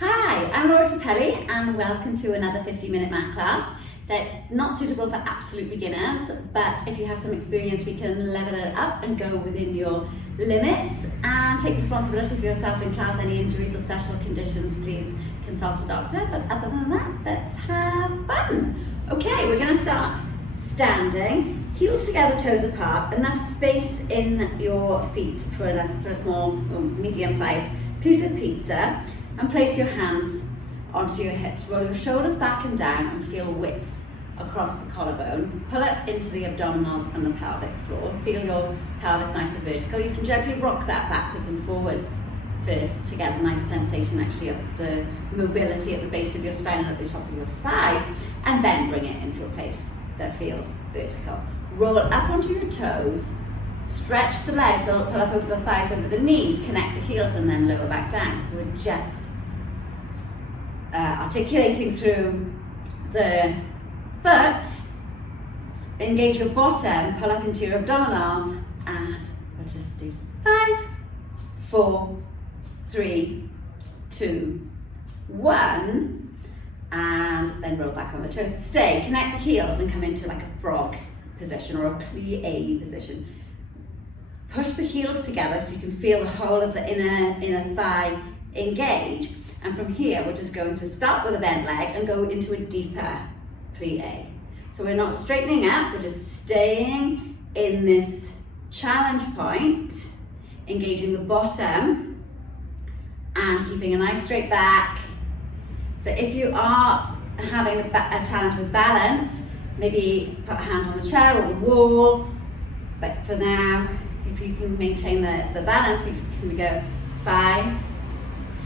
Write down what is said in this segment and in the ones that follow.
Hi, I'm Laura Topelli and welcome to another 50-minute mat class. They're not suitable for absolute beginners, but if you have some experience, we can level it up and go within your limits and take responsibility for yourself in class. Any injuries or special conditions, please consult a doctor. But other than that, let's have fun. Okay, we're going to start standing, heels together, toes apart, enough space in your feet for a small or medium-sized piece of pizza. And place your hands onto your hips. Roll your shoulders back and down and feel width across the collarbone. Pull it into the abdominals and the pelvic floor. Feel your pelvis nice and vertical. You can gently rock that backwards and forwards first to get a nice sensation actually of the mobility at the base of your spine and at the top of your thighs, and then bring it into a place that feels vertical. Roll up onto your toes. Stretch the legs, or pull up over the thighs, over the knees, connect the heels and then lower back down. So we're just articulating through the foot. Engage your bottom, pull up into your abdominals, and we'll just do 5, 4, 3, 2, 1, and then roll back on the toes. Stay, connect the heels and come into like a frog position or a plie position. Push the heels together so you can feel the whole of the inner thigh engage. And from here, we're just going to start with a bent leg and go into a deeper plie. So we're not straightening up, we're just staying in this challenge point, engaging the bottom and keeping a nice straight back. So if you are having a challenge with balance, maybe put a hand on the chair or the wall. But for now, if you can maintain the balance, we can go 5,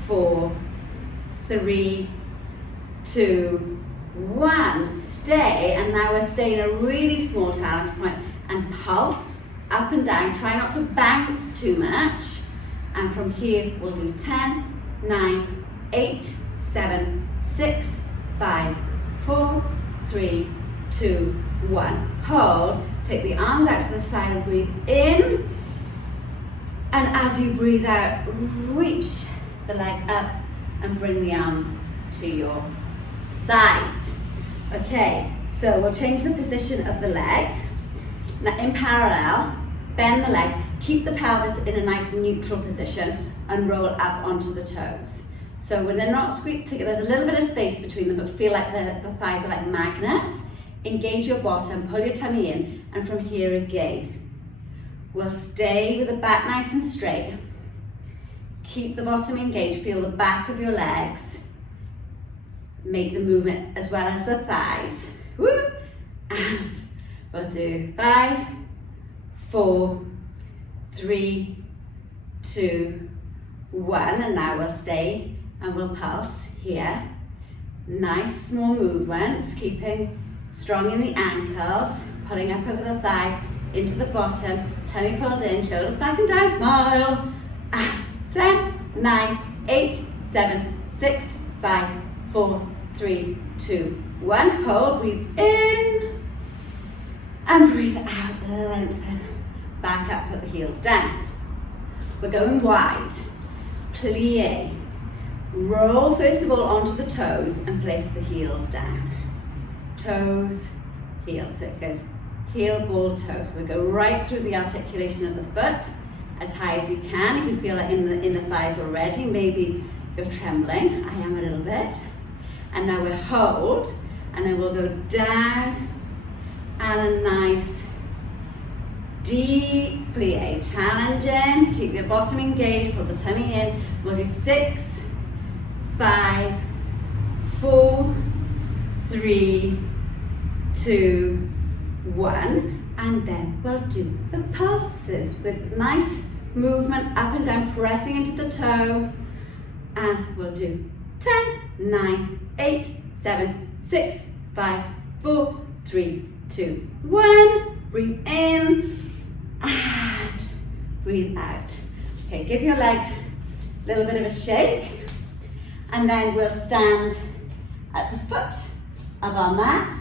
4, 3, 2, 1. Stay, and now we're staying in a really small challenge point and pulse up and down. Try not to bounce too much. And from here, we'll do 10, 9, 8, 7, 6, 5, 4, 3, 2, 1. Hold. Take the arms out to the side and breathe in. And as you breathe out, reach the legs up and bring the arms to your sides. Okay, so we'll change the position of the legs. Now in parallel, bend the legs, keep the pelvis in a nice neutral position and roll up onto the toes. So when they're not squeezed together, there's a little bit of space between them, but feel like the thighs are like magnets. Engage your bottom, pull your tummy in, and from here again. We'll stay with the back nice and straight. Keep the bottom engaged, feel the back of your legs. Make the movement as well as the thighs. Woo! And we'll do 5, 4, 3, 2, 1. And now we'll stay and we'll pulse here. Nice small movements, keeping strong in the ankles, pulling up over the thighs, into the bottom, tummy pulled in, shoulders back and down, smile. 10, 9, 8, 7, 6, 5, 4, 3, 2, 1. Hold, breathe in, and breathe out, lengthen. Back up, put the heels down. We're going wide. Plie. Roll first of all onto the toes and place the heels down. Toes, heels. So it goes heel, ball, toe. So we go right through the articulation of the foot as high as we can. You can feel it in the thighs already. Maybe you're trembling. I am a little bit. And now we'll hold, and then we'll go down and a nice deep plie. Challenging. Keep your bottom engaged. Pull the tummy in. We'll do 6, 5, 4, 3, 2, 1, and then we'll do the pulses with nice movement up and down, pressing into the toe, and we'll do 10, 9, 8, 7, 6, 5, 4, 3, 2, 1. Breathe in and breathe out. Okay, give your legs a little bit of a shake, and then we'll stand at the foot of our mats.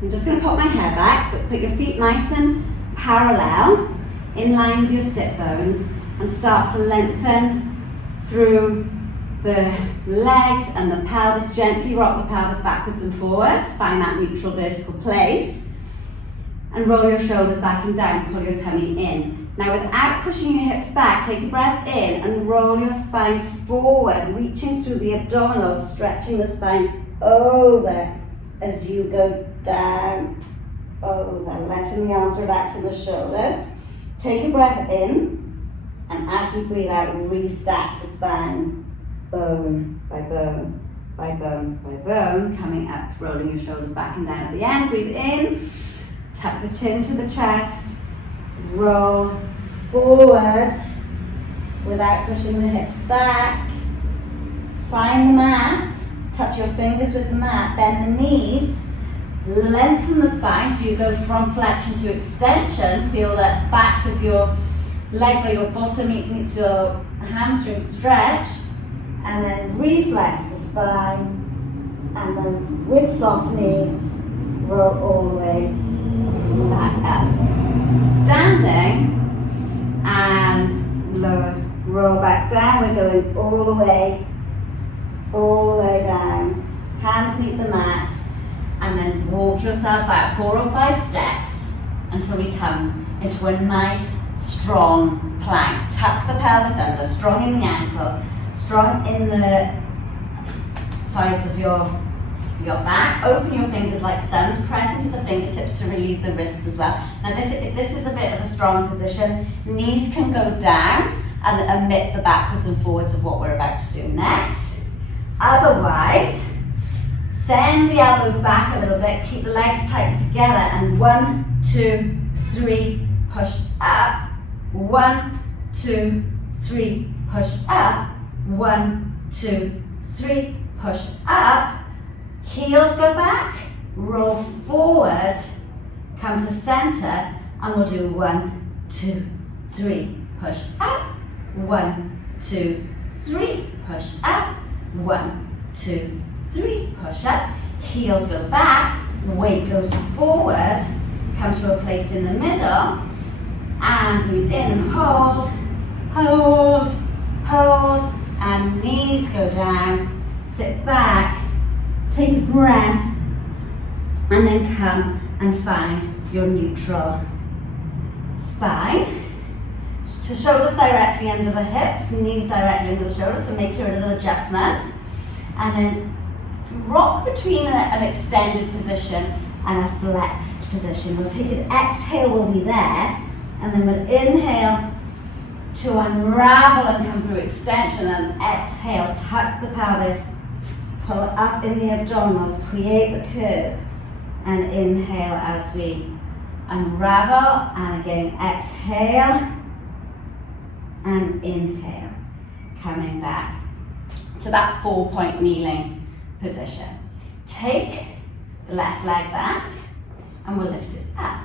I'm just going to pop my hair back, but put your feet nice and parallel, in line with your sit bones, and start to lengthen through the legs and the pelvis, gently rock the pelvis backwards and forwards, find that neutral vertical place, and roll your shoulders back and down, pull your tummy in. Now without pushing your hips back, take a breath in and roll your spine forward, reaching through the abdominals, stretching the spine over as you go down, over, letting the arms relax in the shoulders. Take a breath in, and as you breathe out, restack the spine, bone by bone, by bone, by bone, coming up, rolling your shoulders back and down at the end. Breathe in, tuck the chin to the chest, roll forward without pushing the hips back. Find the mat, touch your fingers with the mat, bend the knees, lengthen the spine so you go from flexion to extension. Feel the backs of your legs where your bottom meets your hamstring stretch, and then reflex the spine, and then with soft knees, roll all the way back up to standing, and lower, roll back down. We're going all the way down. Hands meet the mat, and then walk yourself out 4 or 5 steps until we come into a nice, strong plank. Tuck the pelvis under, strong in the ankles, strong in the sides of your back. Open your fingers like suns, press into the fingertips to relieve the wrists as well. Now if this is a bit of a strong position, knees can go down and omit the backwards and forwards of what we're about to do next. Otherwise, send the elbows back a little bit, keep the legs tight together, and 1, 2, 3, push up. 1, 2, 3, push up. 1, 2, 3, push up. Heels go back, roll forward, come to center, and we'll do 1, 2, 3, push up. 1, 2, 3, push up. 1, 2, 3, push up. Heels go back, weight goes forward, come to a place in the middle, and breathe in and hold, hold, hold, and knees go down, sit back, take a breath, and then come and find your neutral spine. So shoulders directly under the hips, knees directly under the shoulders, so make your little adjustments. And then rock between an extended position and a flexed position. We'll take an exhale, we'll be there, and then we'll inhale to unravel and come through extension, and exhale, tuck the pelvis, pull it up in the abdominals, create the curve, and inhale as we unravel, and again exhale, and inhale, coming back to that 4-point kneeling position. Take the left leg back, and we'll lift it up.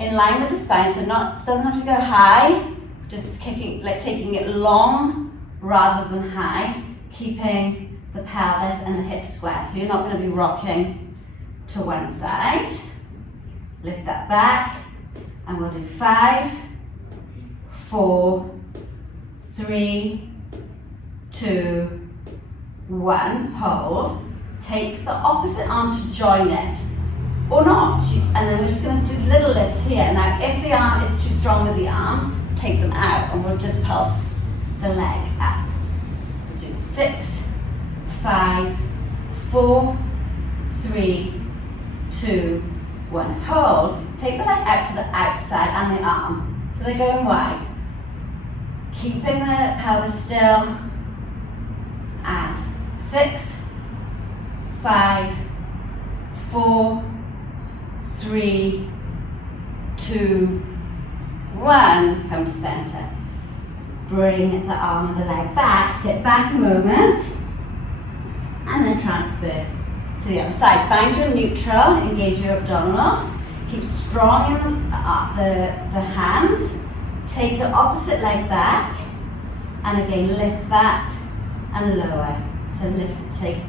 In line with the spine, so it doesn't have to go high, just taking it long rather than high, keeping the pelvis and the hips square. So you're not going to be rocking to one side. Lift that back, and we'll do 5, 4, 3, 2, 1, hold. Take the opposite arm to join it, or not, and then we're just going to do little lifts here. Now if the arm is too strong with the arms, take them out, and we'll just pulse the leg up. We'll do 6, 5, 4, 3, 2, 1, hold. Take the leg out to the outside and the arm, so they're going wide. Keeping the pelvis still, and 6, 5, 4, 3, 2, 1, come to center. Bring the arm and the leg back, sit back a moment, and then transfer to the other side. Find your neutral, engage your abdominals, keep strong in the hands, take the opposite leg back, and again lift that and lower. So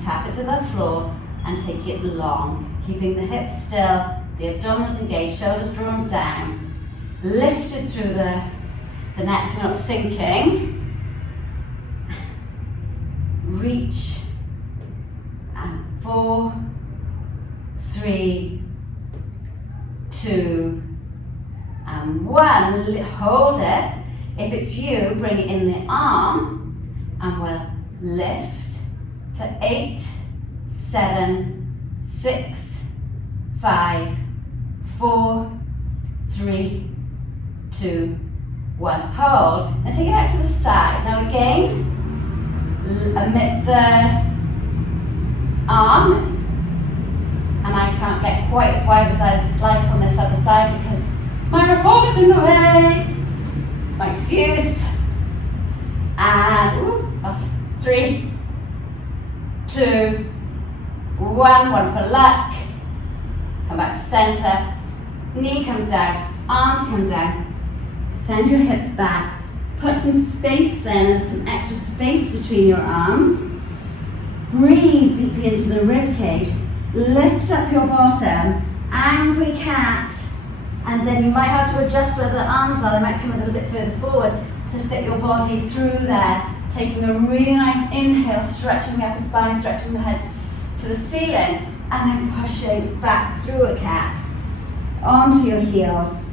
tap it to the floor and take it long, keeping the hips still, the abdominals engaged, shoulders drawn down, lifted through the neck so we're not sinking. reach, and 4, 3, 2, and 1. Hold it. If it's you, bring it in the arm, and we'll lift for 8, 7, 6, 5, 4, 3, 2, 1. Hold, and take it out to the side. Now again, omit the arm, and I can't get quite as wide as I'd like on this other side because my reform is in the way. It's my excuse. And that's 3, 2, 1. 1 for luck. Come back to center. Knee comes down. Arms come down. Send your hips back. Put some space then, and some extra space between your arms. Breathe deeply into the rib cage. Lift up your bottom. Angry cat. And then you might have to adjust where the arms are. They might come a little bit further forward to fit your body through there. Taking a really nice inhale, stretching the upper spine, stretching the head to the ceiling, and then pushing back through a cat. Onto your heels.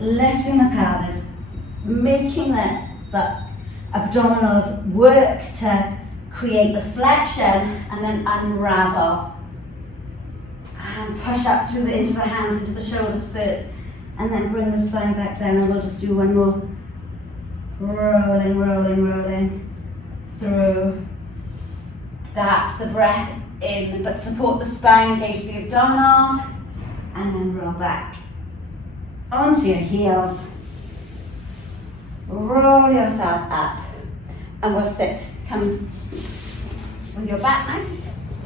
Lifting the pelvis. Making the abdominals work to create the flexion, and then unravel. And push up into the hands, into the shoulders first, and then bring the spine back down, and we'll just do one more. Rolling, rolling, rolling through. That's the breath in, but support the spine, engage the abdominals, and then roll back. Onto your heels. Roll yourself up, and we'll sit. Come with your back nice.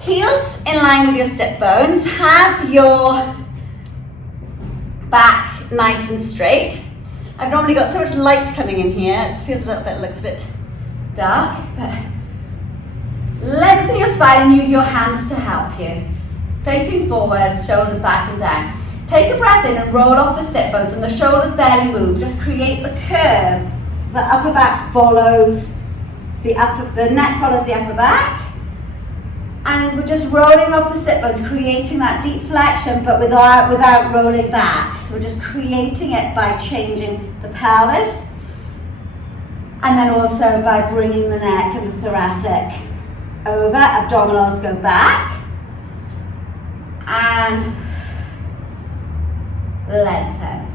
Heels in line with your sit bones. Have your back nice and straight. I've normally got so much light coming in here. It feels a little bit, looks a bit dark, but lengthen your spine and use your hands to help you. Facing forwards, shoulders back and down. Take a breath in and roll off the sit bones, and the shoulders barely move. Just create the curve. The upper back follows the neck follows the upper back. And we're just rolling off the sit bones, creating that deep flexion, but without rolling back. So we're just creating it by changing the pelvis, and then also by bringing the neck and the thoracic over. Abdominals go back, and lengthen.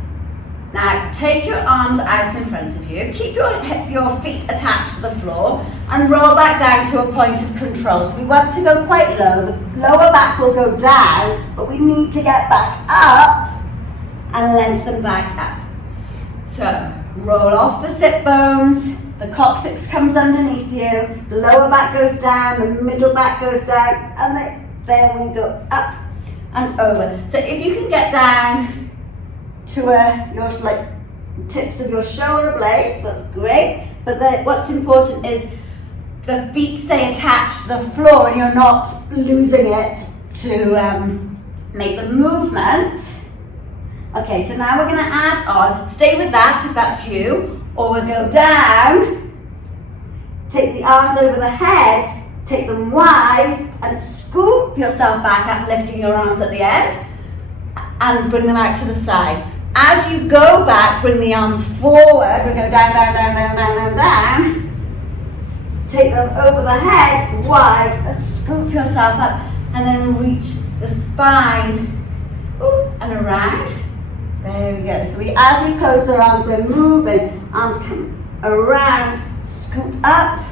Now take your arms out in front of you, keep your feet attached to the floor, and roll back down to a point of control. So we want to go quite low, the lower back will go down, but we need to get back up and lengthen back up. So roll off the sit bones, the coccyx comes underneath you, the lower back goes down, the middle back goes down, and then we go up and over. So if you can get down to your tips of your shoulder blades, that's great. But what's important is the feet stay attached to the floor and you're not losing it to make the movement. Okay, so now we're going to add on, stay with that if that's you, or we'll go down, take the arms over the head, take them wide, and scoop yourself back up, lifting your arms at the end, and bring them out to the side. As you go back, bring the arms forward. We're going down, down, down, down, down, down, down. Take them over the head, wide, and scoop yourself up, and then reach the spine, and around. There we go. So as we close the arms, we're moving. Arms come around, scoop up,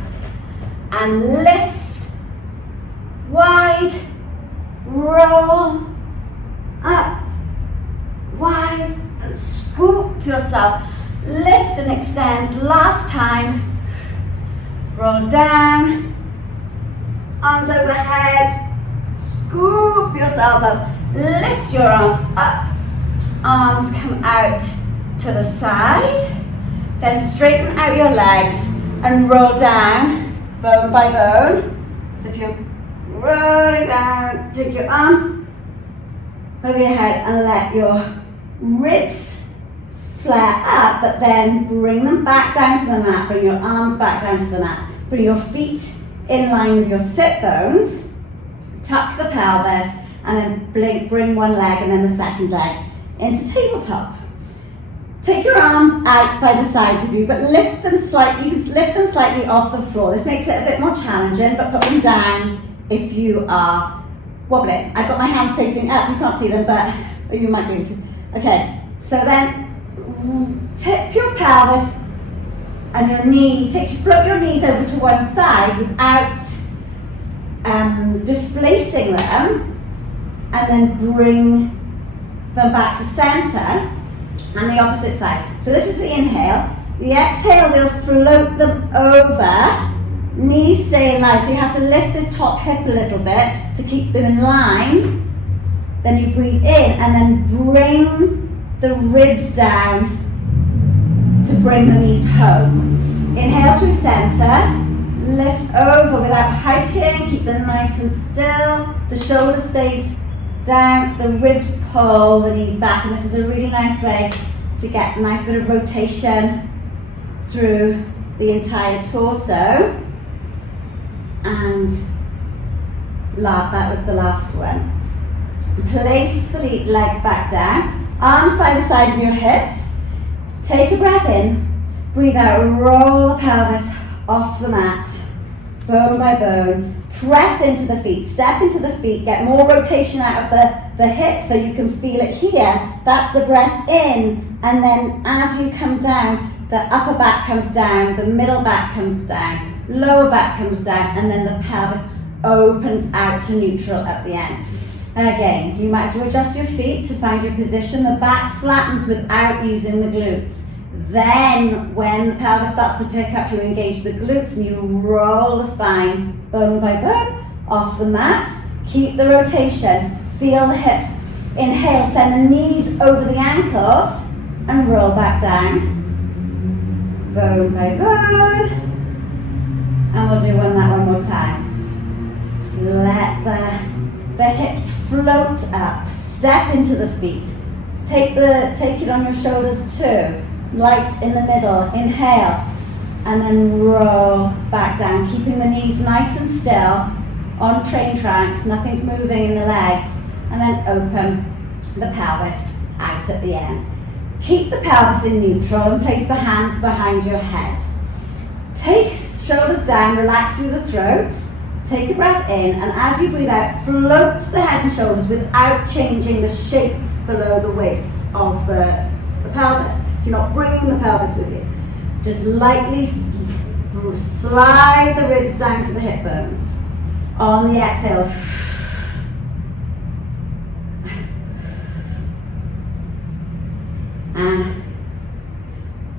and lift, wide, roll, up, wide, and scoop yourself, lift and extend. Last time, roll down, arms overhead, scoop yourself up, lift your arms up, arms come out to the side, then straighten out your legs and roll down, bone by bone. So if you're rolling down, take your arms over your head and let your ribs flare up, but then bring them back down to the mat, bring your arms back down to the mat, bring your feet in line with your sit bones. Tuck the pelvis and then bring one leg and then the second leg into tabletop. Take your arms out by the sides of you, but lift them slightly. You can lift them slightly off the floor. This makes it a bit more challenging, but put them down if you are wobbling. I've got my hands facing up. You can't see them, but you might be able to. Okay, so then tip your pelvis and your knees. Float your knees over to one side without displacing them, and then bring them back to center. And the opposite side. So this is the inhale. The exhale, we'll float them over. Knees stay in line. So you have to lift this top hip a little bit to keep them in line. Then you breathe in and then bring the ribs down to bring the knees home. Inhale through center. Lift over without hiking. Keep them nice and still. The shoulder stays down, the ribs pull the knees back, and this is a really nice way to get a nice bit of rotation through the entire torso. And that was the last one. Place the legs back down, arms by the side of your hips. Take a breath in, breathe out, roll the pelvis off the mat, bone by bone. Press into the feet, step into the feet, get more rotation out of the hip so you can feel it here. That's the breath in, and then as you come down, the upper back comes down, the middle back comes down, lower back comes down, and then the pelvis opens out to neutral at the end. Again, you might have to adjust your feet to find your position. The back flattens without using the glutes. Then, when the pelvis starts to pick up, you engage the glutes and you roll the spine, bone by bone, off the mat. Keep the rotation, feel the hips. Inhale, send the knees over the ankles and roll back down. Bone by bone. And we'll do that one more time. Let the hips float up, step into the feet. Take it on your shoulders too. Light in the middle, inhale, and then roll back down, keeping the knees nice and still on train tracks, nothing's moving in the legs, and then open the pelvis out at the end. Keep the pelvis in neutral and place the hands behind your head. Take shoulders down, relax through the throat, take a breath in, and as you breathe out, float the head and shoulders without changing the shape below the waist of the pelvis. So you're not bringing the pelvis with you. Just lightly slide the ribs down to the hip bones. On the exhale, and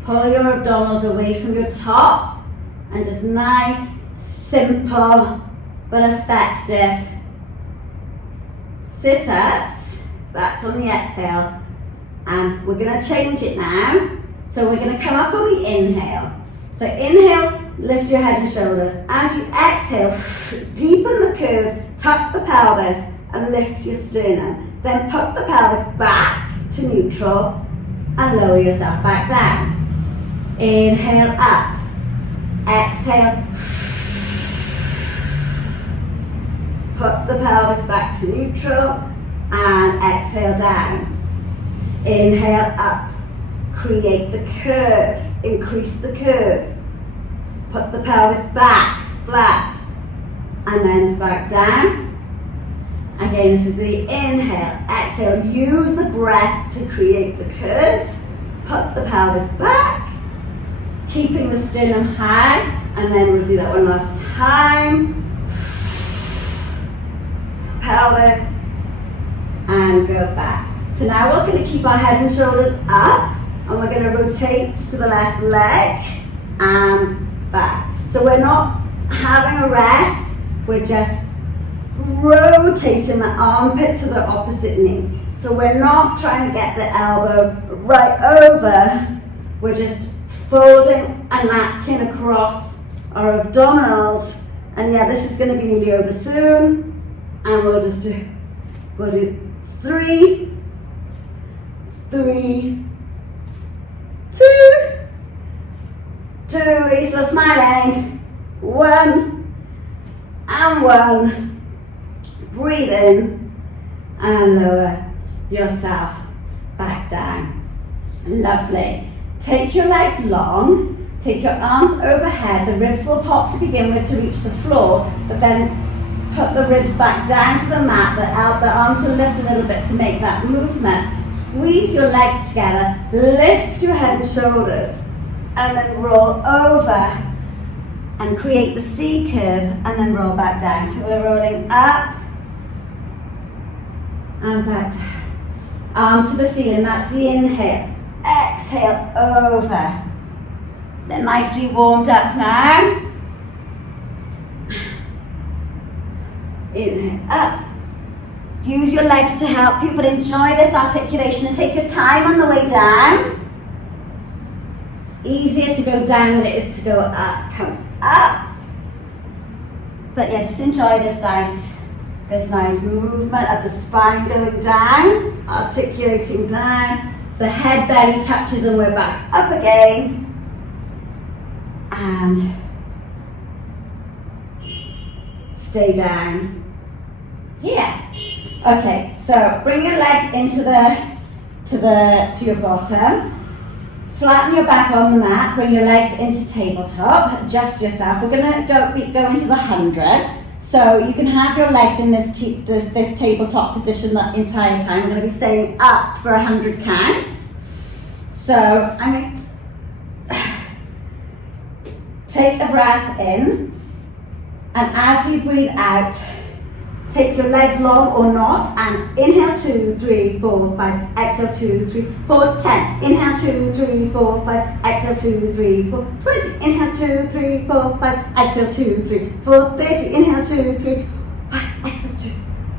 pull your abdominals away from your top, and just nice, simple, but effective sit-ups. That's on the exhale. And we're going to change it now. So we're going to come up on the inhale. So inhale, lift your head and shoulders. As you exhale, deepen the curve, tuck the pelvis and lift your sternum. Then put the pelvis back to neutral and lower yourself back down. Inhale up, exhale. Put the pelvis back to neutral and exhale down. Inhale up, create the curve, increase the curve. Put the pelvis back, flat, and then back down. Again, this is the inhale, exhale, use the breath to create the curve. Put the pelvis back, keeping the sternum high, and then we'll do that one last time. Pelvis, and go back. So now we're going to keep our head and shoulders up, and we're going to rotate to the left leg and back. So we're not having a rest, we're just rotating the armpit to the opposite knee. So we're not trying to get the elbow right over, we're just folding a napkin across our abdominals. And yeah, this is going to be nearly over soon. And we'll do 3, 3, 2, 2, you're still smiling, 1, and 1. Breathe in and lower yourself back down. Lovely. Take your legs long. Take your arms overhead. The ribs will pop to begin with to reach the floor, but then put the ribs back down to the mat. The arms will lift a little bit to make that movement. Squeeze your legs together. Lift your head and shoulders. And then roll over and create the C curve and then roll back down. So we're rolling up and back down. Arms to the ceiling. That's the inhale. Exhale over. They're nicely warmed up now. Inhale up. Use your legs to help you, but enjoy this articulation and take your time on the way down. It's easier to go down than it is to go up. Come up. But yeah, just enjoy this nice movement of the spine going down, articulating down. The head barely touches and we're back up again. And stay down here. Okay, so bring your legs into to your bottom. Flatten your back on the mat. Bring your legs into tabletop. Adjust yourself. We're gonna go into the 100. So you can have your legs in this tabletop position the entire time. We're gonna be staying up for 100 counts. So I'm going to take a breath in, and as you breathe out, take your legs long or not, and inhale 2, 3, 4, 5, exhale 2, 3, 4, 10. Inhale 2, 3, 4, 5, exhale 2, 3, 4, 20. Inhale 2, 3, 4, 5, exhale 2, 3, 4, 30. Inhale 2, 3, 5, exhale 2,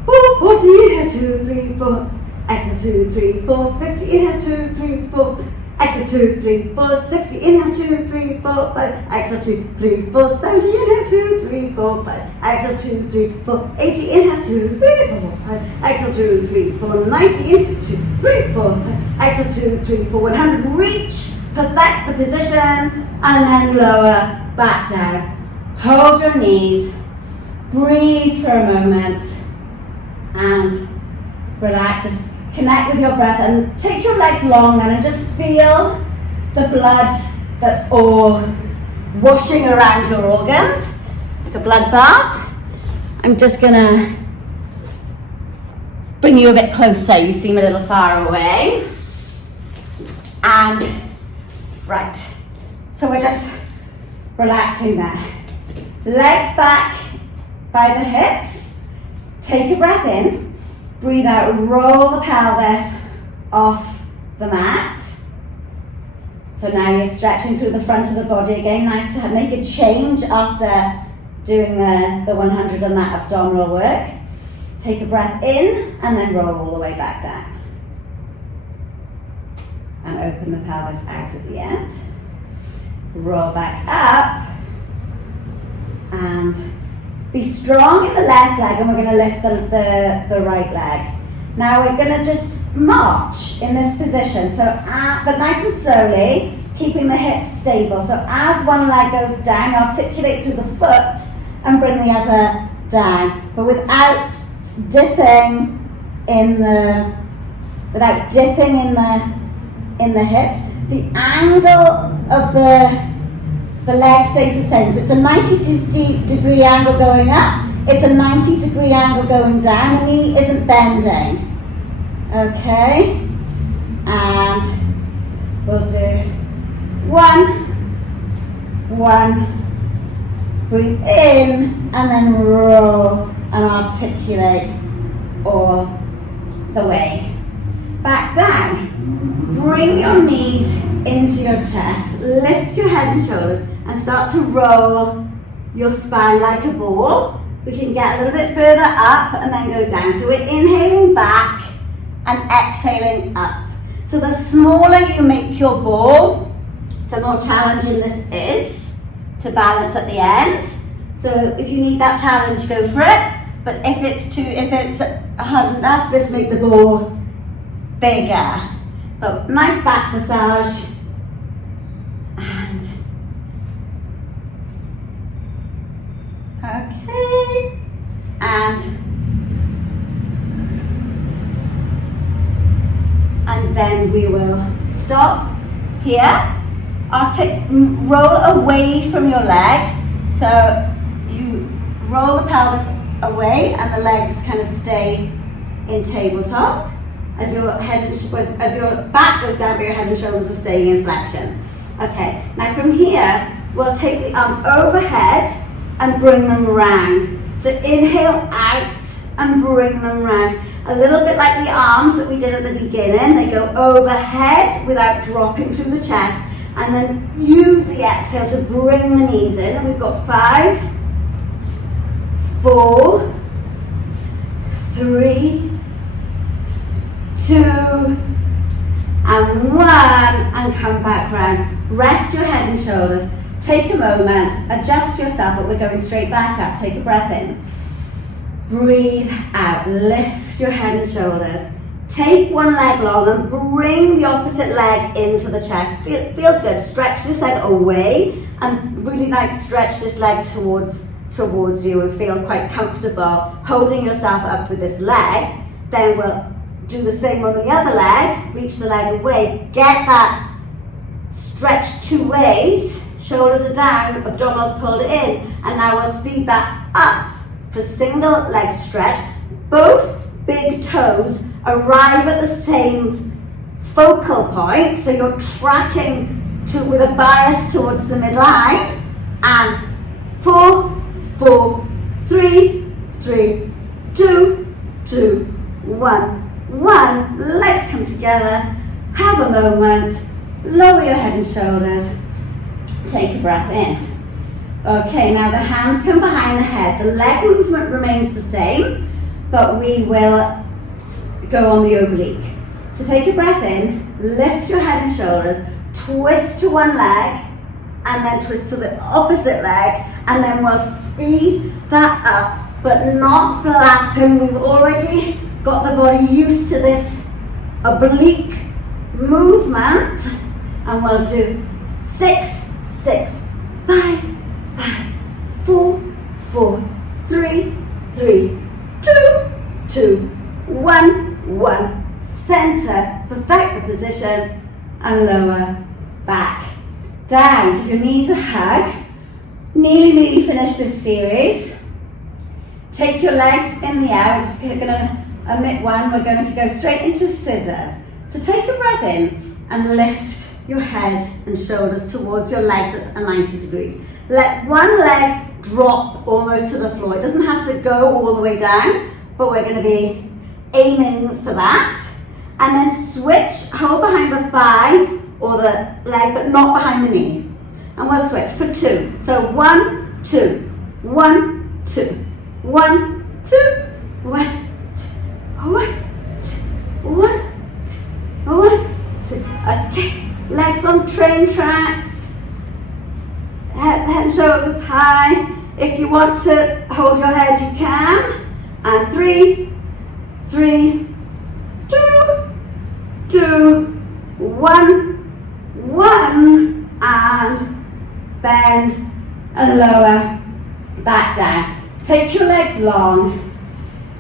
4, 40. Inhale 2, 3, 4, exhale 2, 3, 4, 50. Inhale 2, 3, 4, exhale 2, 3, 4, 60. Inhale 2, 3, 4, 5, exhale 2, 3, 4, 70. Inhale 2, 3, 4, 5, exhale 2, 3, 4, 80. Inhale 2, 3, 4, 5, exhale 2, 3, 4, 90. Inhale 2, 3, 4, 5, exhale 2, 3, 4, 100. Reach, perfect the position, and then lower back down. Hold your knees, breathe for a moment, and relax. Just connect with your breath and take your legs long then and just feel the blood that's all washing around your organs, like a blood bath. I'm just gonna bring you a bit closer. You seem a little far away. And, right, so we're just relaxing there. Legs back by the hips. Take a breath in. Breathe out, roll the pelvis off the mat. So now you're stretching through the front of the body again. Nice to make a change after doing the 100 and that abdominal work. Take a breath in and then roll all the way back down. And open the pelvis out at the end. Roll back up. And be strong in the left leg, and we're going to lift the right leg. Now we're going to just march in this position, so but nice and slowly, keeping the hips stable. So as one leg goes down, articulate through the foot and bring the other down, but without dipping in the hips. The angle of the leg stays the same. So it's a 90-degree angle going up. It's a 90-degree angle going down. The knee isn't bending. Okay? And we'll do one. Breathe in and then roll and articulate all the way back down. Bring your knees into your chest, lift your head and shoulders, and start to roll your spine like a ball. We can get a little bit further up and then go down. So we're inhaling back and exhaling up. So the smaller you make your ball, the more challenging this is to balance at the end. So if you need that challenge, go for it. But if it's hard enough, just make the ball bigger. But nice back massage. And okay. then we will stop here. Roll away from your legs. So you roll the pelvis away and the legs kind of stay in tabletop. As your back goes down, but your head and shoulders are staying in flexion. Okay, now from here, we'll take the arms overhead and bring them round. So inhale out and bring them round. A little bit like the arms that we did at the beginning. They go overhead without dropping through the chest. And then use the exhale to bring the knees in. And we've got 5, 4, 3, 2, and 1, and come back round. Rest your head and shoulders. Take a moment, adjust yourself, but we're going straight back up. Take a breath in. Breathe out, lift your head and shoulders. Take one leg long and bring the opposite leg into the chest. Feel good, stretch this leg away and really nice stretch this leg towards you and feel quite comfortable holding yourself up with this leg. Then we'll do the same on the other leg, reach the leg away, get that stretch 2 ways, shoulders are down, abdominals pulled in, and now we'll speed that up for single leg stretch. Both big toes arrive at the same focal point, so you're tracking with a bias towards the midline, and 4, 4, 3, 3, 2, 2, 1. 1, legs come together, have a moment, lower your head and shoulders, take a breath in. Okay, now the hands come behind the head, the leg movement remains the same, but we will go on the oblique. So take a breath in, lift your head and shoulders, twist to one leg, and then twist to the opposite leg, and then we'll speed that up, but not flapping. We've already got the body used to this oblique movement, and we'll do 6, 6, 5, 5, 4, 4, 3, 3, 2, 2, 1, 1. Center, perfect the position, and lower back. Down, give your knees a hug. Nearly finish this series. Take your legs in the air. We're just going to omit one. We're going to go straight into scissors. So take a breath in and lift your head and shoulders towards your legs at a 90 degrees. Let one leg drop almost to the floor. It doesn't have to go all the way down, but we're going to be aiming for that. And then switch, hold behind the thigh or the leg, but not behind the knee. And we'll switch for 2. So 1, 2, 1, 2, 1, 2, 1, 2, 1, 2, 1, 2, 1, 2. Okay, legs on train tracks. Head and shoulders high. If you want to hold your head, you can. And 3, 3, 2, 2, 1, 1, and bend and lower back down. Take your legs long.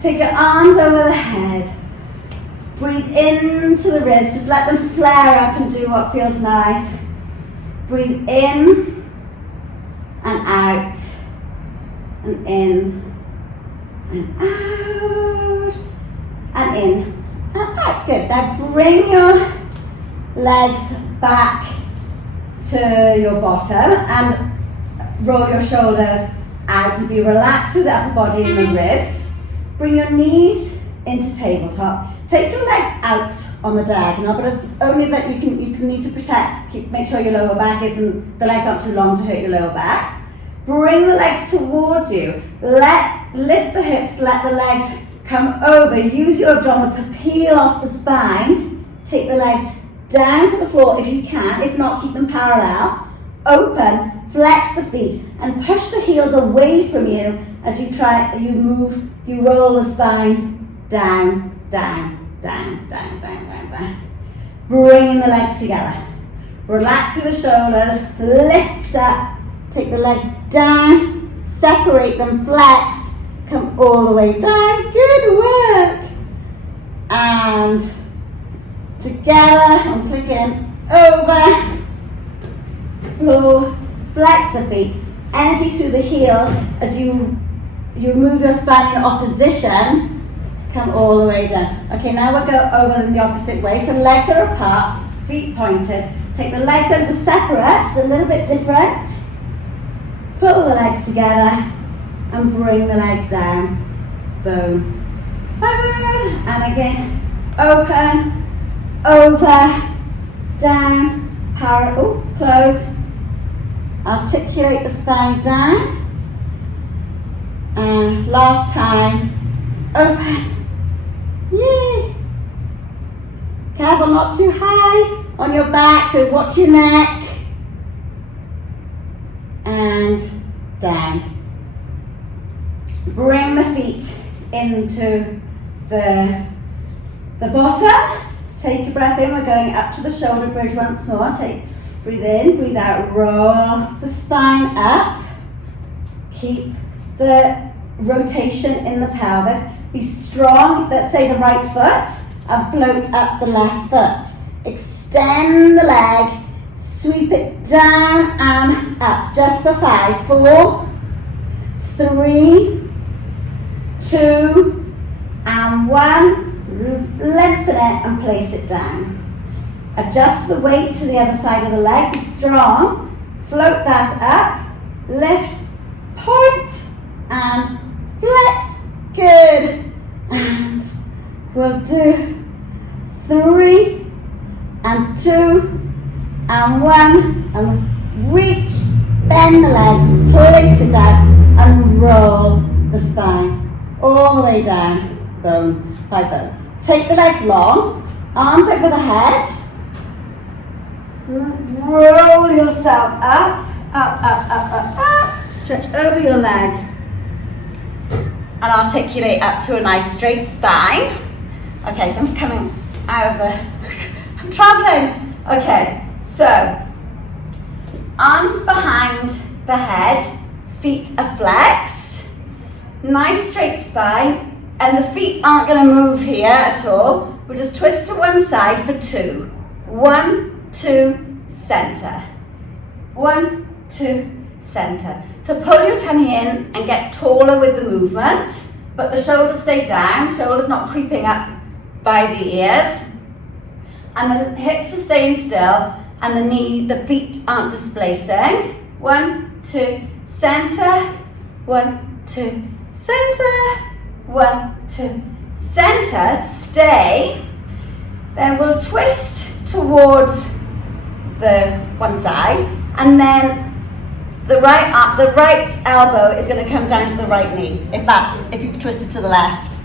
Take your arms over the head. Breathe into the ribs. Just let them flare up and do what feels nice. Breathe in and out and in and out and in and out. Good. Now bring your legs back to your bottom and roll your shoulders out and be relaxed with the upper body and the ribs. Bring your knees into tabletop. Take your legs out on the diagonal, but it's only that you can need to protect. Make sure your lower back isn't, the legs aren't too long to hurt your lower back. Bring the legs towards you. Lift the hips, let the legs come over. Use your abdominals to peel off the spine. Take the legs down to the floor if you can. If not, keep them parallel. Open, flex the feet, and push the heels away from you as you roll the spine down, down, down, down, down, down, down. Bringing the legs together. Relax through the shoulders, lift up, take the legs down, separate them, flex, come all the way down. Good work. And together, and clicking over, floor, flex the feet, energy through the heels as you move your spine in opposition, come all the way down. Okay, now we'll go over in the opposite way, so legs are apart, feet pointed, take the legs over separate, it's a little bit different, pull the legs together, and bring the legs down, boom, boom, and again, open, over, down, parallel, close, articulate the spine down, and last time, open, yay, careful not too high on your back, so watch your neck, and down. Bring the feet into the bottom. Take a breath in. We're going up to the shoulder bridge once more. Breathe in, breathe out. Roll the spine up. Keep the rotation in the pelvis. Be strong. Let's say the right foot and float up the left foot. Extend the leg. Sweep it down and up. Just for 5. 4, 3, 2, and 1, lengthen it and place it down. Adjust the weight to the other side of the leg, be strong, float that up, lift, point, and flex, good. And we'll do 3, and 2, and 1, and reach, bend the leg, place it down, and roll the spine. All the way down, bone by bone. Take the legs long, arms over the head. Roll yourself up, up, up, up, up, up. Stretch over your legs. And articulate up to a nice straight spine. Okay, so I'm coming out of the, I'm traveling. Okay, so arms behind the head, feet are flexed. Nice straight spine, and the feet aren't going to move here at all. We'll just twist to one side for 2. 1, 2, center. 1, 2, center. So pull your tummy in and get taller with the movement, but the shoulders stay down, shoulders not creeping up by the ears. And the hips are staying still, and the feet aren't displacing. 1, 2, center. 1, 2, center, 1, 2, center, stay. Then we'll twist towards the one side, and then the right elbow is going to come down to the right knee, if you've twisted to the left.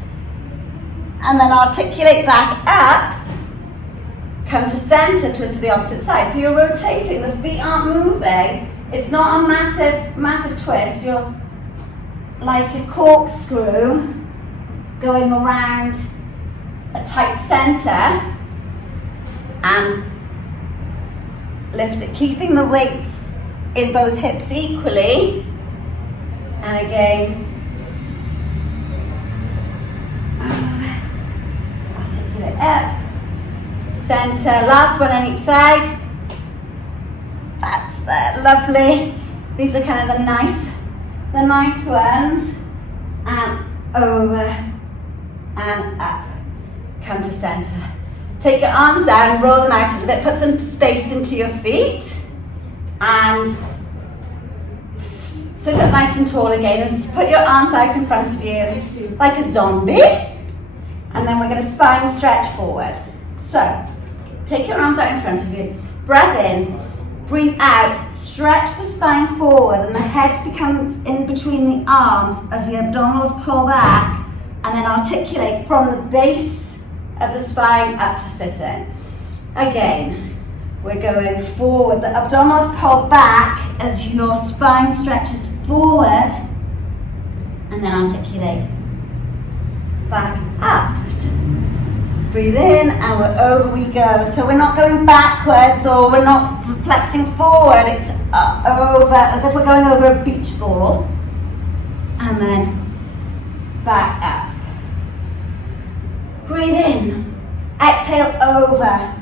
And then articulate back up, come to center, twist to the opposite side. So you're rotating, the feet aren't moving. It's not a massive twist. You're like a corkscrew going around a tight center, and lift it, keeping the weight in both hips equally. And again, articulate up, center, last one on each side. That's that, lovely. These are kind of the nice ones, and over and up, come to center. Take your arms down, roll them out a little bit, put some space into your feet, and sit up nice and tall again, and put your arms out in front of you like a zombie, and then we're going to spine stretch forward. So, take your arms out in front of you, breath in, breathe out, stretch the spine forward, and the head becomes in between the arms as the abdominals pull back, and then articulate from the base of the spine up to sitting. Again, we're going forward. The abdominals pull back as your spine stretches forward, and then articulate back up. Breathe in, and we're over we go. So we're not going backwards, or we're not flexing forward. It's over, as if we're going over a beach ball, and then back up. Breathe in, exhale over.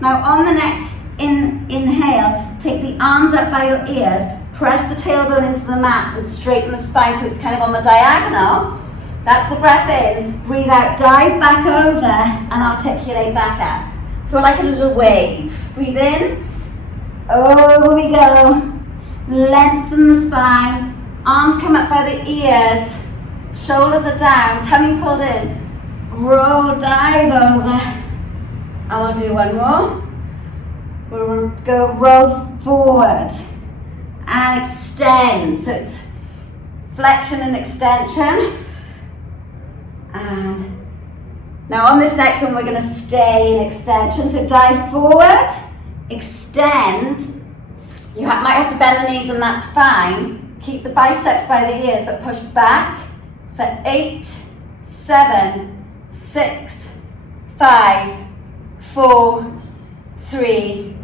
Now on the next inhale, take the arms up by your ears, press the tailbone into the mat and straighten the spine so it's kind of on the diagonal. That's the breath in. Breathe out, dive back over and articulate back up. So like a little wave. Breathe in, over we go. Lengthen the spine, arms come up by the ears, shoulders are down, tummy pulled in. Roll, dive over. And we'll do one more. We'll go roll forward and extend. So it's flexion and extension. And now on this next one, we're going to stay in extension. So dive forward, extend. You might have to bend the knees and that's fine. Keep the biceps by the ears, but push back for 8, 7, 6, 5, 4, 3,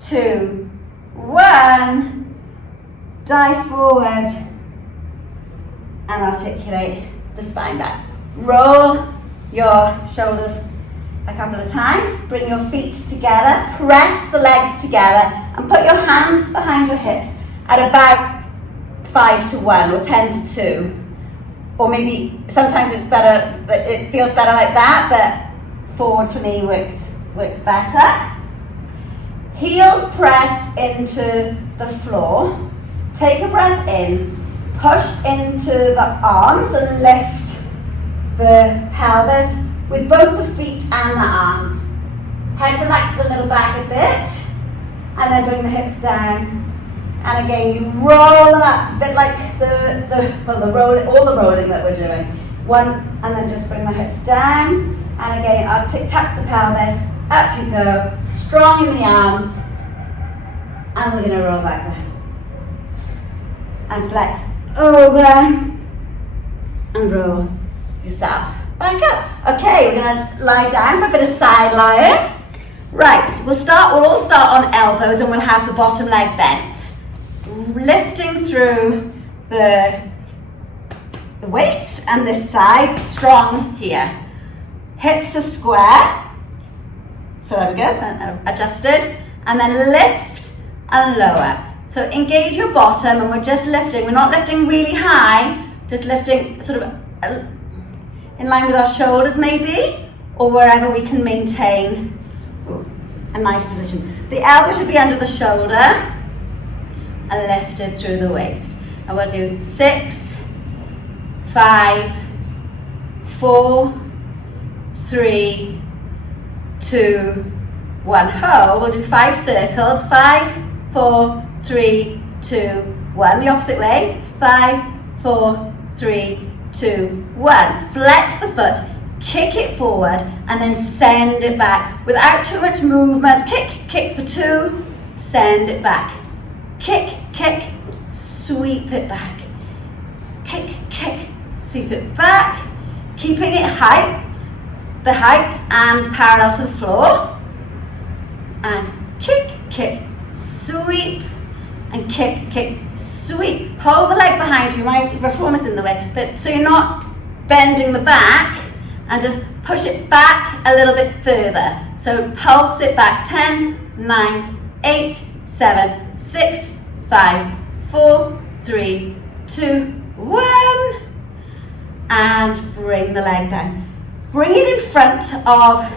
2, 1. Dive forward and articulate the spine back. Roll your shoulders a couple of times. Bring your feet together. Press the legs together and put your hands behind your hips at about 5 to 1 or 10 to 2. Or maybe sometimes it's better, it feels better like that, but forward for me works better. Heels pressed into the floor. Take a breath in. Push into the arms and lift the pelvis with both the feet and the arms. Head relaxes a little back a bit, and then bring the hips down. And again, you roll them up, a bit like all the rolling that we're doing. One, and then just bring the hips down. And again, I'll tuck the pelvis, up you go, strong in the arms. And we're gonna roll back down. And flex over, and roll yourself back up. Okay, we're gonna lie down for a bit of side lying. Right, we'll all start on elbows and we'll have the bottom leg bent. Lifting through the waist and this side, strong here. Hips are square. So there we go, adjusted. And then lift and lower. So engage your bottom and we're just lifting. We're not lifting really high, just lifting sort of in line with our shoulders maybe, or wherever we can maintain a nice position. The elbow should be under the shoulder and lifted through the waist. And we'll do 6, 5, 4, 3, 2, 1. Hold. We'll do 5 circles. 5, 4, 3, 2, 1. The opposite way. 5, 4, 3, 2, 1. Flex the foot, kick it forward, and then send it back without too much movement. Kick for 2, send it back. Kick, sweep it back. Kick, sweep it back. Keeping it the height and parallel to the floor. And kick, sweep, and kick, sweep. Hold the leg behind you. My reform is in the way, but so you're not bending the back, and just push it back a little bit further. So pulse it back. 10, 9, 8, 7, 6, 5, 4, 3, 2, 1. And bring the leg down. Bring it in front of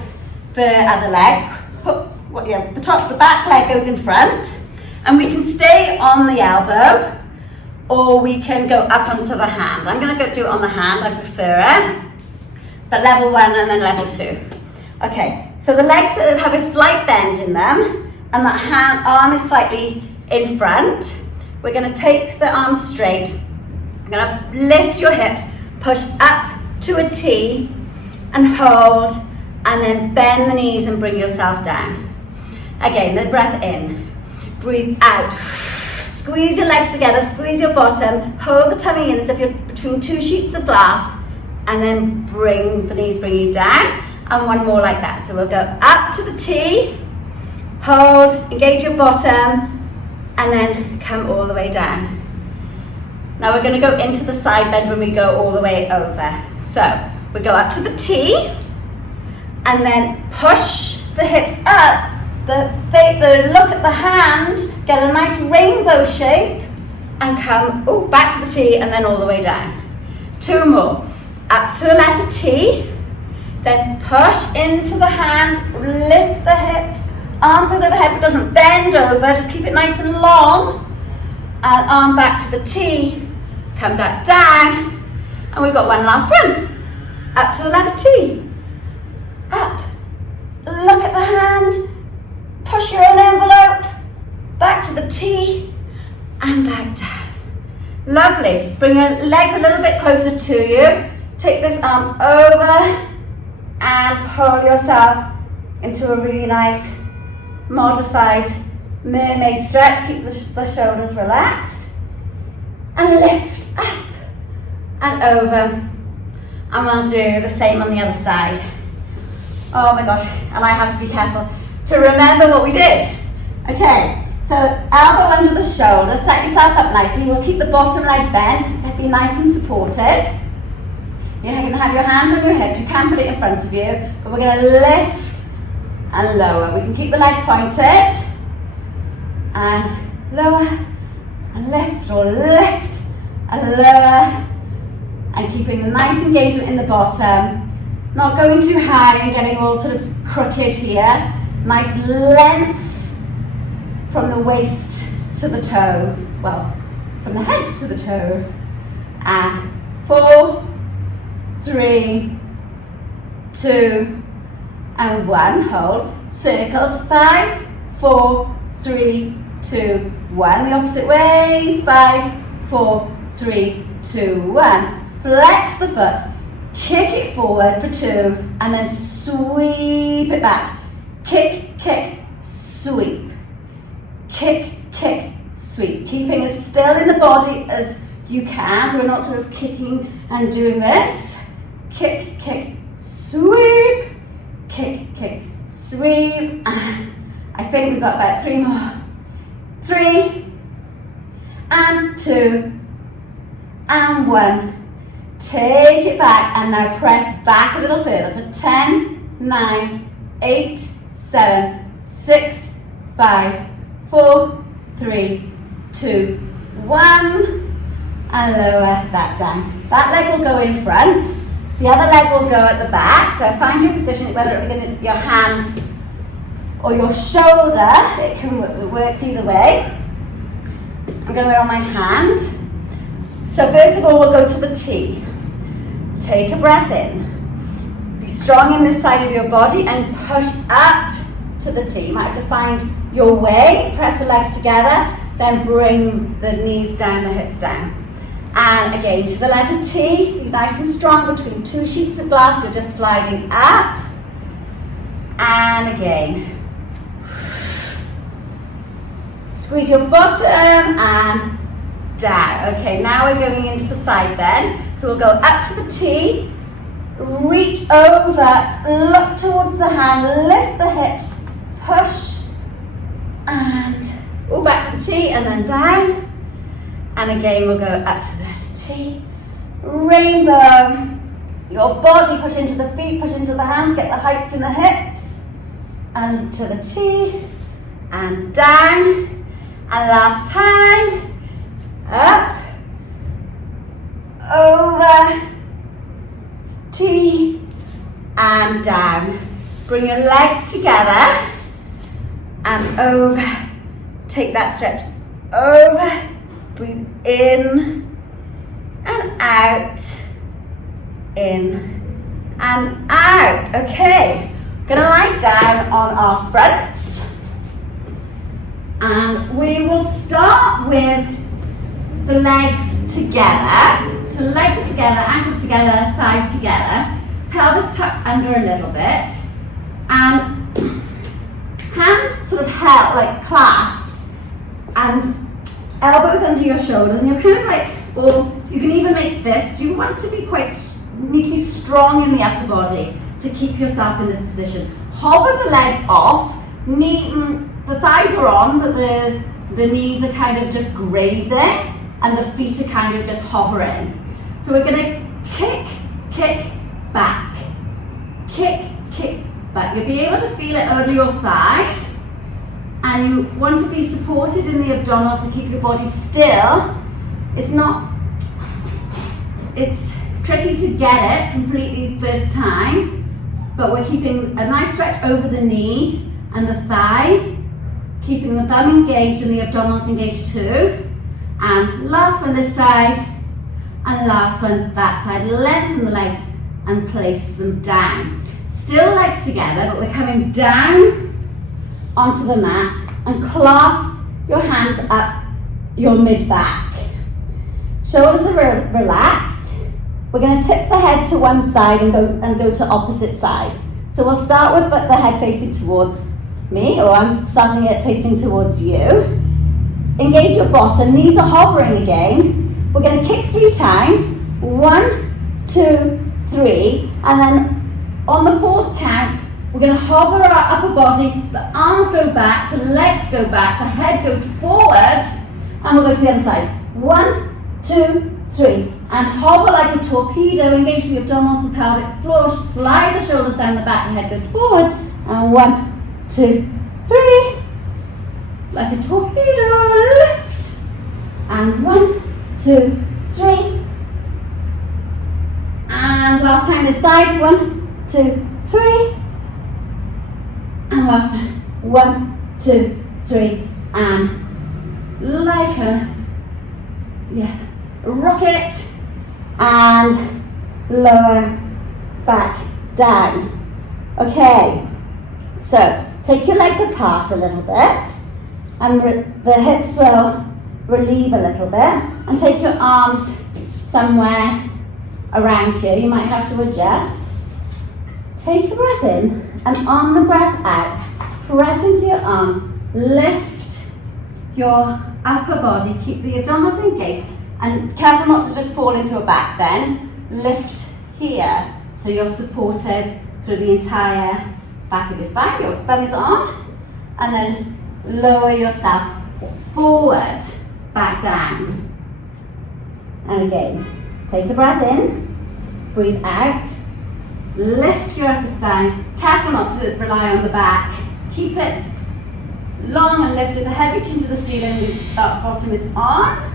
the other leg. The back leg goes in front, and we can stay on the elbow, or we can go up onto the hand. I'm going to do it on the hand, I prefer it. But level 1 and then level 2. Okay, so the legs have a slight bend in them, and that arm is slightly in front. We're going to take the arm straight. I'm going to lift your hips, push up to a T, and hold, and then bend the knees and bring yourself down. Again, the breath in, breathe out, squeeze your legs together, squeeze your bottom, hold the tummy in as if you're between 2 sheets of glass, and then bring the knees, bring you down, and one more like that. So we'll go up to the T, hold, engage your bottom, and then come all the way down. Now we're going to go into the side bend when we go all the way over. So we go up to the T, and then push the hips up, the look at the hand, get a nice rainbow shape, and come back to the T and then all the way down. 2 more. Up to the letter T, then push into the hand, lift the hips, arm goes overhead but doesn't bend over, just keep it nice and long, and arm back to the T, come back down, and we've got one last one. Up to the letter T, up, look at the hand, push your own envelope, back to the T, and back down. Lovely. Bring your legs a little bit closer to you. Take this arm over and pull yourself into a really nice modified mermaid stretch. Keep the shoulders relaxed. And lift up and over. And we'll do the same on the other side. Oh my gosh, and I have to be careful to remember what we did. Okay. So elbow under the shoulder, set yourself up nicely. We'll keep the bottom leg bent, be nice and supported. You're going to have your hand on your hip. You can put it in front of you, but we're going to lift and lower. We can keep the leg pointed and lower and lift, or lift and lower, and keeping the nice engagement in the bottom. Not going too high and getting all sort of crooked here. Nice length from the waist to the toe, well, from the head to the toe, and 4, 3, 2, and 1, hold, circles, 5, 4, 3, 2, 1, the opposite way, 5, 4, 3, 2, 1, flex the foot, kick it forward for 2, and then sweep it back, kick, kick, sweep. Kick, kick, sweep. Keeping as still in the body as you can, so we're not sort of kicking and doing this. Kick, kick, sweep. Kick, kick, sweep. And I think we've got about 3 more. 3, and 2, and 1. Take it back, and now press back a little further for 10, 9, 8, 7, 6, 5, 4, 3, 2, 1, and lower that down. That leg will go in front, the other leg will go at the back. So find your position, whether it be your hand or your shoulder, it works either way. I'm going to go on my hand. So first of all, we'll go to the T. Take a breath in. Be strong in this side of your body and push up to the T. You might have to find your way, press the legs together, then bring the knees down, the hips down. And again, to the letter T, be nice and strong between 2 sheets of glass, you're just sliding up. And again. Squeeze your bottom and down. Okay, now we're going into the side bend. So we'll go up to the T, reach over, look towards the hand, lift the hips, push, and back to the T, and then down. And again, we'll go up to the letter T, rainbow. Your body, push into the feet, push into the hands, get the heights in the hips, and to the T, and down. And last time, up, over, T, and down. Bring your legs together, and over. Take that stretch, over, breathe in, and out, in, and out. Okay, gonna lie down on our fronts. And we will start with the legs together. So legs are together, ankles together, thighs together. Pelvis tucked under a little bit. And hands sort of held, like clasped. And elbows under your shoulders. And you're kind of like, or you can even make fists. You want to be need to be strong in the upper body to keep yourself in this position. Hover the legs off. The thighs are on, but the knees are kind of just grazing, and the feet are kind of just hovering. So we're going to kick, kick, back. Kick, kick, but you'll be able to feel it under your thigh. And you want to be supported in the abdominals to keep your body still. It's tricky to get it completely first time, but we're keeping a nice stretch over the knee and the thigh, keeping the bum engaged and the abdominals engaged too. And last one this side, and last one that side. Lengthen the legs and place them down. Still legs together, but we're coming down onto the mat and clasp your hands up your mid-back. Shoulders are relaxed. We're going to tip the head to one side and go to opposite side. So we'll start with the head facing towards me, or I'm starting it facing towards you. Engage your bottom, knees are hovering again. We're going to kick 3 times. 1, 2, 3, and then on the 4th count, we're going to hover our upper body, the arms go back, the legs go back, the head goes forward, and we'll go to the other side. 1, 2, 3, and hover like a torpedo, engage the abdominals and pelvic floor, slide the shoulders down the back, the head goes forward, and 1, 2, 3, like a torpedo, lift, and 1, 2, 3, and last time this side, 1, 2, 3, and last time, 1, 2, 3, and like a rocket, and lower back down. Okay, so take your legs apart a little bit, and the hips will relieve a little bit, and take your arms somewhere around here. You might have to adjust. Take a breath in, and on the breath out, press into your arms, lift your upper body, keep the abdominals engaged, and careful not to just fall into a back bend. Lift here, so you're supported through the entire back of your spine. Your thumb is on, and then lower yourself forward, back down. And again, take a breath in, breathe out, lift your upper spine. Careful not to rely on the back. Keep it long and lifted, the head reaching to the ceiling, the bottom is on,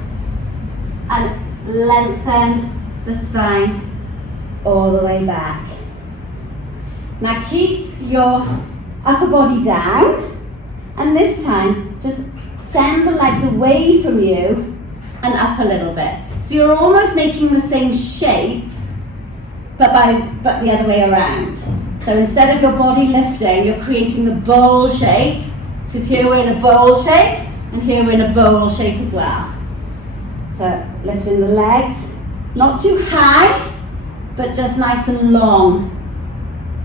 and lengthen the spine all the way back. Now keep your upper body down, and this time just send the legs away from you and up a little bit. So you're almost making the same shape, but the other way around. So instead of your body lifting, you're creating the bowl shape, because here we're in a bowl shape, and here we're in a bowl shape as well. So lifting the legs, not too high, but just nice and long,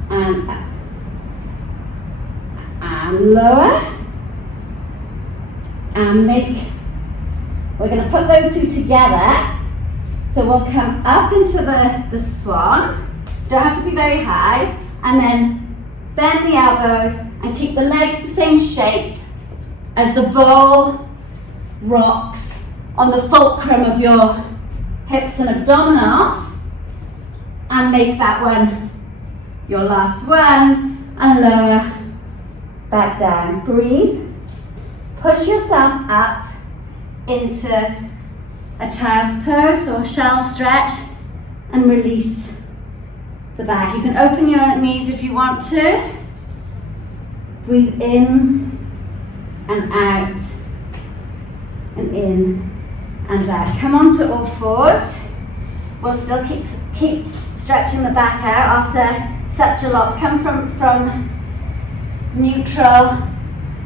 and up, and lower, and we're going to put those two together. So we'll come up into the swan, don't have to be very high, and then bend the elbows and keep the legs the same shape as the bowl rocks on the fulcrum of your hips and abdominals, and make that one your last one, and lower back down. Breathe, push yourself up into a child's pose or shell stretch, and release the back. You can open your knees if you want to. Breathe in and out, and in and out. Come on to all fours. We'll still keep stretching the back out after such a lot. Come from neutral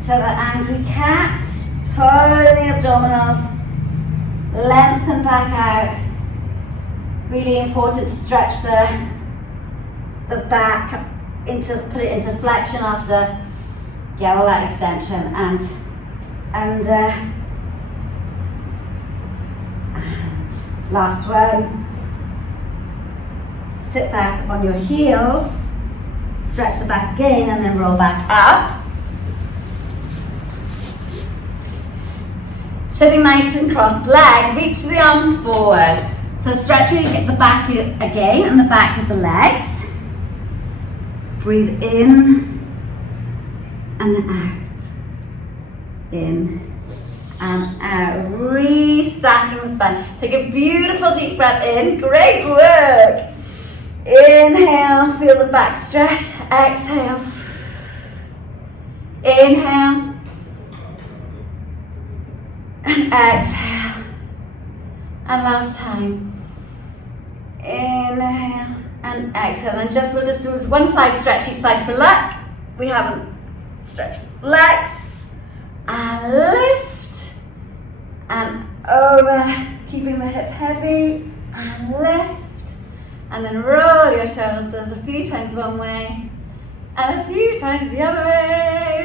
to the angry cat. Pull the abdominals. Lengthen back out. Really important to stretch the back put it into flexion after all that extension, and last one. Sit back on your heels, stretch the back again, and then roll back up. Sitting nice and cross-legged, reach the arms forward. So stretching the back again and the back of the legs. Breathe in and out. In and out. Restacking the spine. Take a beautiful deep breath in. Great work. Inhale, feel the back stretch. Exhale. Inhale. And exhale. And last time. Inhale and exhale. And we'll just do one side stretch each side for luck. We haven't stretched legs. And lift. And over. Keeping the hip heavy. And lift. And then roll your shoulders a few times one way. And a few times the other way.